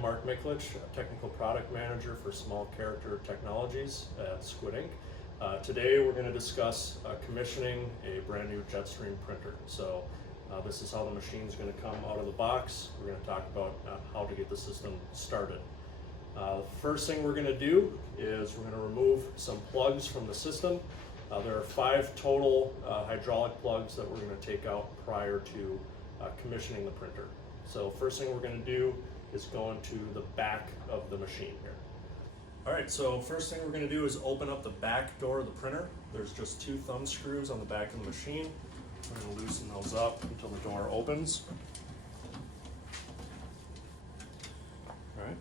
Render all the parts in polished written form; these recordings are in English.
I'm Mark Miklich, Technical Product Manager for Small Character Technologies at Squid Ink. Today we're going to discuss commissioning a brand new JetStream printer. So this is how the machine is going to come out of the box. We're going to talk about how to get the system started. First thing we're going to do is we're going to remove some plugs from the system. There are 5 total hydraulic plugs that we're going to take out prior to commissioning the printer. So first thing we're going to do is go into the back of the machine here. All right, so first thing we're going to do is open up the back door of the printer. There's just 2 thumb screws on the back of the machine. We're going to loosen those up until the door opens. All right.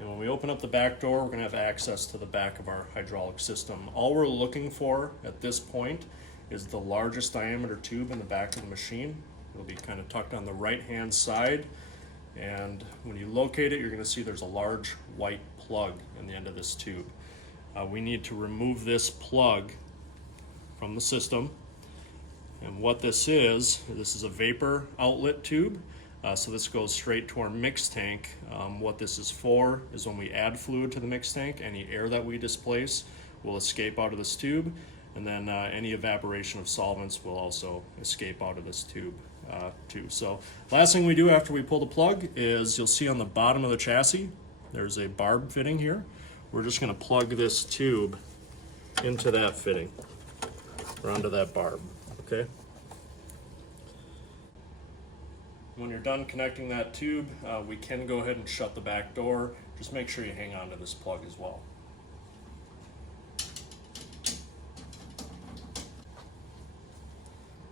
And when we open up the back door, we're going to have access to the back of our hydraulic system. All we're looking for at this point is the largest diameter tube in the back of the machine. It'll be kind of tucked on the right-hand side. And when you locate it, you're going to see there's a large white plug in the end of this tube. We need to remove this plug from the system. And what this is a vapor outlet tube. So this goes straight to our mix tank. What this is for is when we add fluid to the mix tank, any air that we displace will escape out of this tube, and then any evaporation of solvents will also escape out of this tube too. So last thing we do after we pull the plug is you'll see on the bottom of the chassis there's a barb fitting here. We're just going to plug this tube into that fitting or onto that barb. Okay. When you're done connecting that tube, we can go ahead and shut the back door. Just make sure you hang on to this plug as well.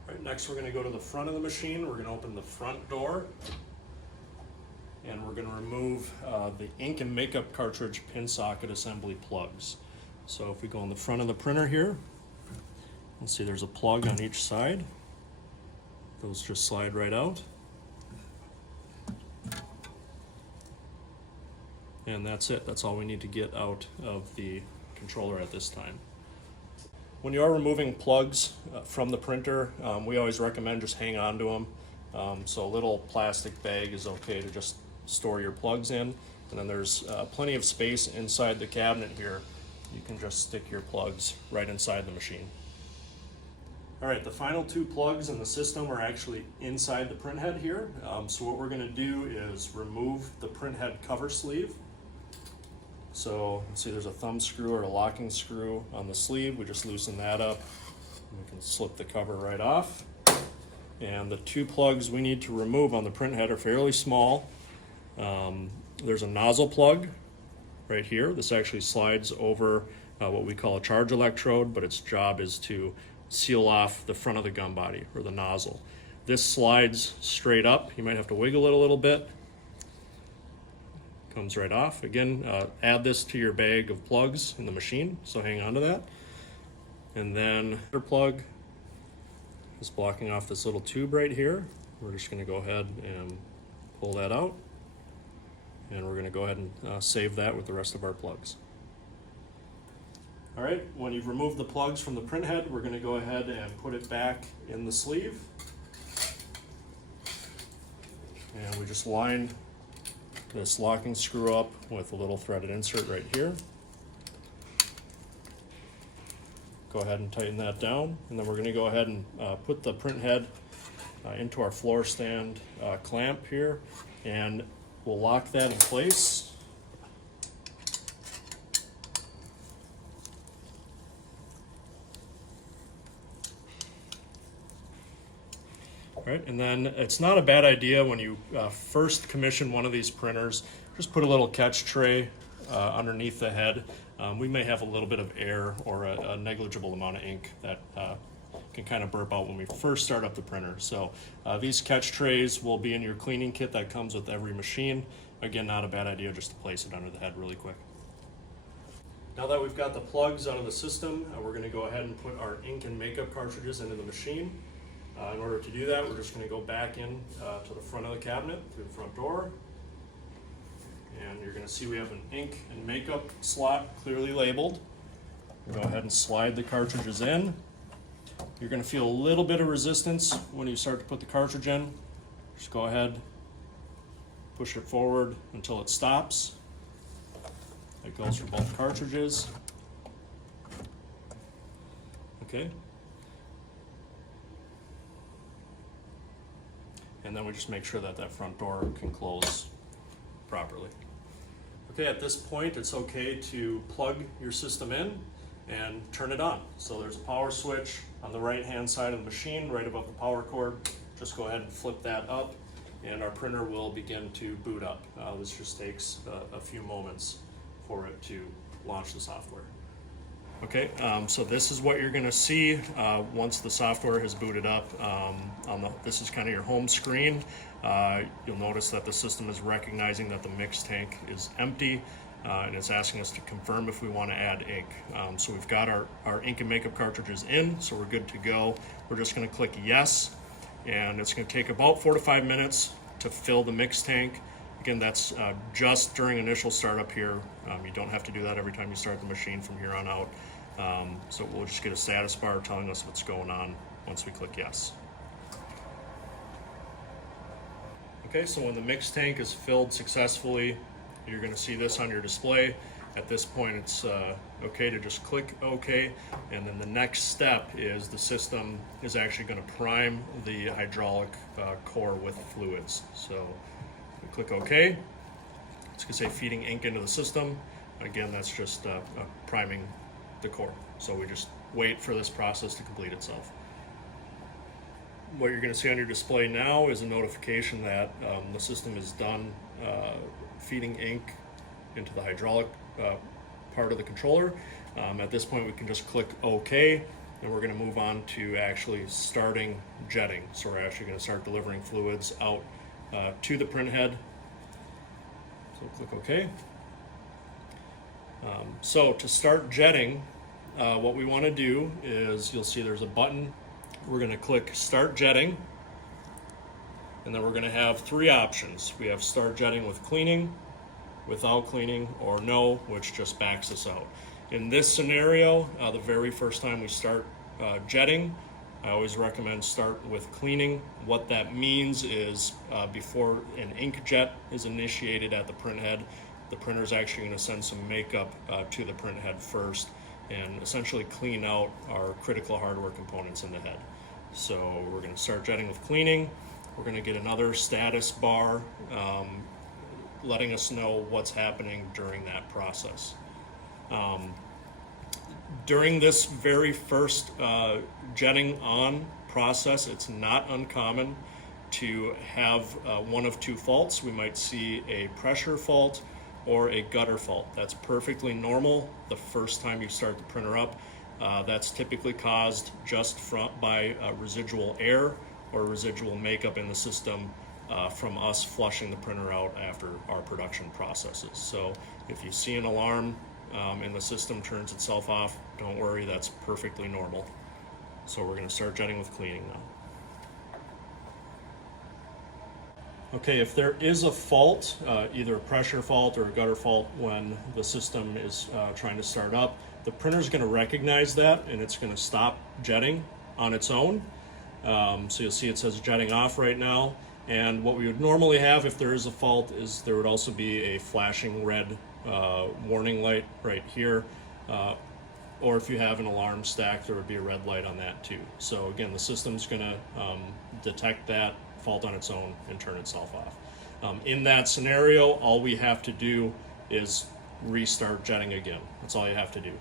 All right, next we're going to go to the front of the machine. We're going to open the front door, and we're going to remove the ink and makeup cartridge pin socket assembly plugs. So if we go on the front of the printer here, you'll see there's a plug on each side. Those just slide right out. And that's it. That's all we need to get out of the controller at this time. When you are removing plugs from the printer, we always recommend just hang on to them. So a little plastic bag is okay to just store your plugs in. And then there's plenty of space inside the cabinet here. You can just stick your plugs right inside the machine. All right, the final 2 plugs in the system are actually inside the printhead here. So what we're going to do is remove the printhead cover sleeve. So see there's a thumb screw or a locking screw on the sleeve. We just loosen that up and we can slip the cover right off. And the 2 plugs we need to remove on the printhead are fairly small. There's a nozzle plug right here. This actually slides over what we call a charge electrode, but its job is to seal off the front of the gun body or the nozzle. This slides straight up. You might have to wiggle it a little bit. Comes right off. Again, add this to your bag of plugs in the machine, so hang on to that. And then the plug is blocking off this little tube right here. We're just going to go ahead and pull that out, and we're going to go ahead and save that with the rest of our plugs. All right, when you've removed the plugs from the printhead, we're going to go ahead and put it back in the sleeve. And we just line this locking screw up with a little threaded insert right here. Go ahead and tighten that down, and then we're going to go ahead and put the printhead into our floor stand clamp here, and we'll lock that in place. All right, and then it's not a bad idea when you first commission one of these printers, just put a little catch tray underneath the head. We may have a little bit of air or a negligible amount of ink that can kind of burp out when we first start up the printer. So these catch trays will be in your cleaning kit that comes with every machine. Again, not a bad idea just to place it under the head really quick. Now that we've got the plugs out of the system, we're going to go ahead and put our ink and makeup cartridges into the machine. In order to do that, we're just going to go back in to the front of the cabinet through the front door. And you're going to see we have an ink and makeup slot clearly labeled. Go ahead and slide the cartridges in. You're going to feel a little bit of resistance when you start to put the cartridge in. Just go ahead Push it forward until it stops. It goes for both cartridges. Okay. And then we just make sure that that front door can close properly. Okay, at this point it's okay to plug your system in and turn it on. So there's a power switch on the right hand side of the machine, right above the power cord. Just go ahead and flip that up and our printer will begin to boot up. This just takes a few moments for it to launch the software. Okay, so this is what you're going to see once the software has booted up. This is kind of your home screen. You'll notice that the system is recognizing that the mix tank is empty and it's asking us to confirm if we want to add ink. So we've got our ink and makeup cartridges in, so we're good to go. We're just going to click yes, and it's going to take about 4 to 5 minutes to fill the mix tank. Again, that's just during initial startup here. You don't have to do that every time you start the machine from here on out. So we'll just get a status bar telling us what's going on once we click yes. Okay, so when the mix tank is filled successfully, you're going to see this on your display. At this point, it's okay to just click OK, and then the next step is the system is actually going to prime the hydraulic core with fluids. So we click OK. It's going to say feeding ink into the system. Again, that's just priming the core. So we just wait for this process to complete itself. What you're going to see on your display now is a notification that the system is done feeding ink into the hydraulic part of the controller. At this point we can just click OK, and we're going to move on to actually starting jetting. So we're actually going to start delivering fluids out to the printhead. So click OK. So to start jetting, what we want to do is, you'll see there's a button. We're going to click Start Jetting, and then we're going to have 3 options. We have Start Jetting with cleaning, without cleaning, or no, which just backs us out. In this scenario, the very first time we start jetting, I always recommend start with cleaning. What that means is before an ink jet is initiated at the printhead, the printer is actually going to send some makeup to the printhead first and essentially clean out our critical hardware components in the head. So we're going to start jetting with cleaning. We're going to get another status bar letting us know what's happening during that process. During this very first jetting on process, it's not uncommon to have one of 2 faults. We might see a pressure fault or a gutter fault. That's perfectly normal the first time you start the printer up. That's typically caused just by residual air or residual makeup in the system from us flushing the printer out after our production processes. So if you see an alarm and the system turns itself off, don't worry, that's perfectly normal. So we're going to start jetting with cleaning now. Okay, if there is a fault, either a pressure fault or a gutter fault when the system is trying to start up, the printer is going to recognize that and it's going to stop jetting on its own. So you'll see it says jetting off right now. And what we would normally have if there is a fault is there would also be a flashing red warning light right here. Or if you have an alarm stack, there would be a red light on that too. So again, the system's going to detect that fault on its own and turn itself off. In that scenario, all we have to do is restart jetting again. That's all you have to do.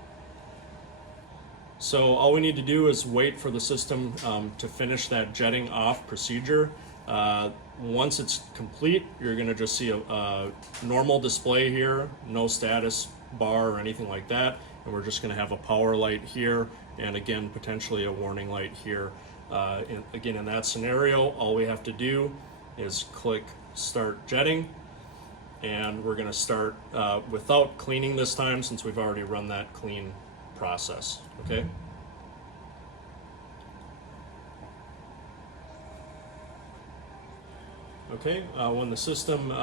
So all we need to do is wait for the system to finish that jetting off procedure. Once it's complete, you're going to just see a normal display here, no status bar or anything like that, and we're just going to have a power light here and again potentially a warning light here. Again, in that scenario, all we have to do is click Start Jetting, and we're going to start without cleaning this time since we've already run that clean process. Okay. Okay, when the system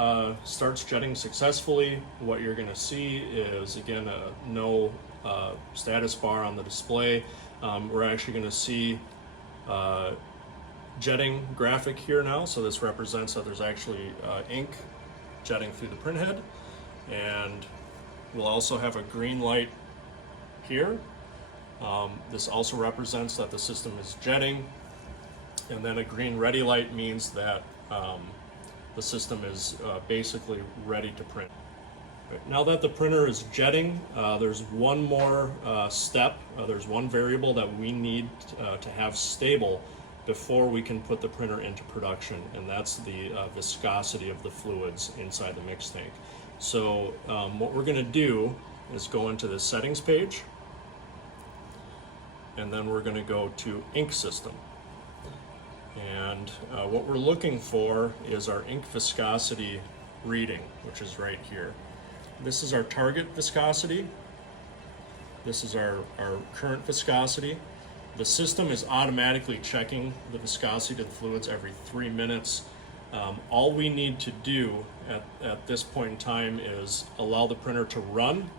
starts jetting successfully, what you're going to see is, again, no status bar on the display. We're actually going to see jetting graphic here now, so this represents that there's actually ink jetting through the printhead, and we'll also have a green light here. This also represents that the system is jetting, and then a green ready light means that the system is basically ready to print. Now that the printer is jetting, there's one more step, there's one variable that we need to have stable before we can put the printer into production, and that's the viscosity of the fluids inside the mix tank. So what we're going to do is go into the settings page, and then we're going to go to ink system. And what we're looking for is our ink viscosity reading, which is right here. This is our target viscosity. This is our current viscosity. The system is automatically checking the viscosity of the fluids every 3 minutes. All we need to do at this point in time is allow the printer to run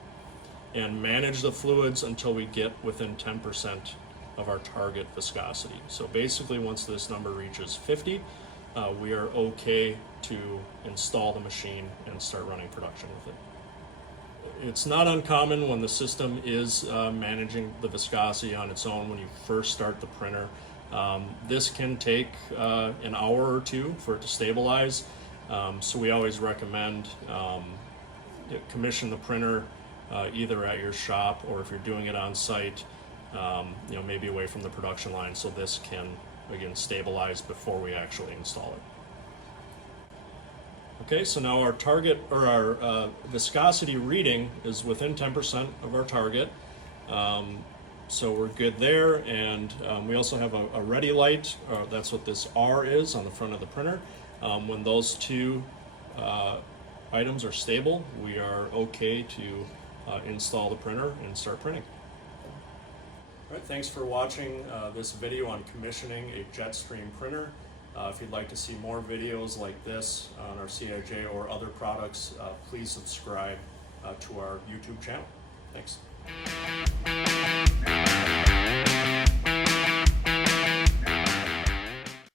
and manage the fluids until we get within 10% of our target viscosity. So basically, once this number reaches 50, we are okay to install the machine and start running production with it. It's not uncommon when the system is managing the viscosity on its own when you first start the printer. This can take an hour or two for it to stabilize, so we always recommend commission the printer either at your shop, or if you're doing it on site, maybe away from the production line, so this can again stabilize before we actually install it. Okay, so now our target, or our viscosity reading is within 10% of our target, so we're good there. And we also have a ready light, that's what this R is on the front of the printer. When those two items are stable, we are okay to install the printer and start printing. All right, thanks for watching this video on commissioning a JetStream printer. If you'd like to see more videos like this on our CIJ or other products, please subscribe to our YouTube channel. Thanks.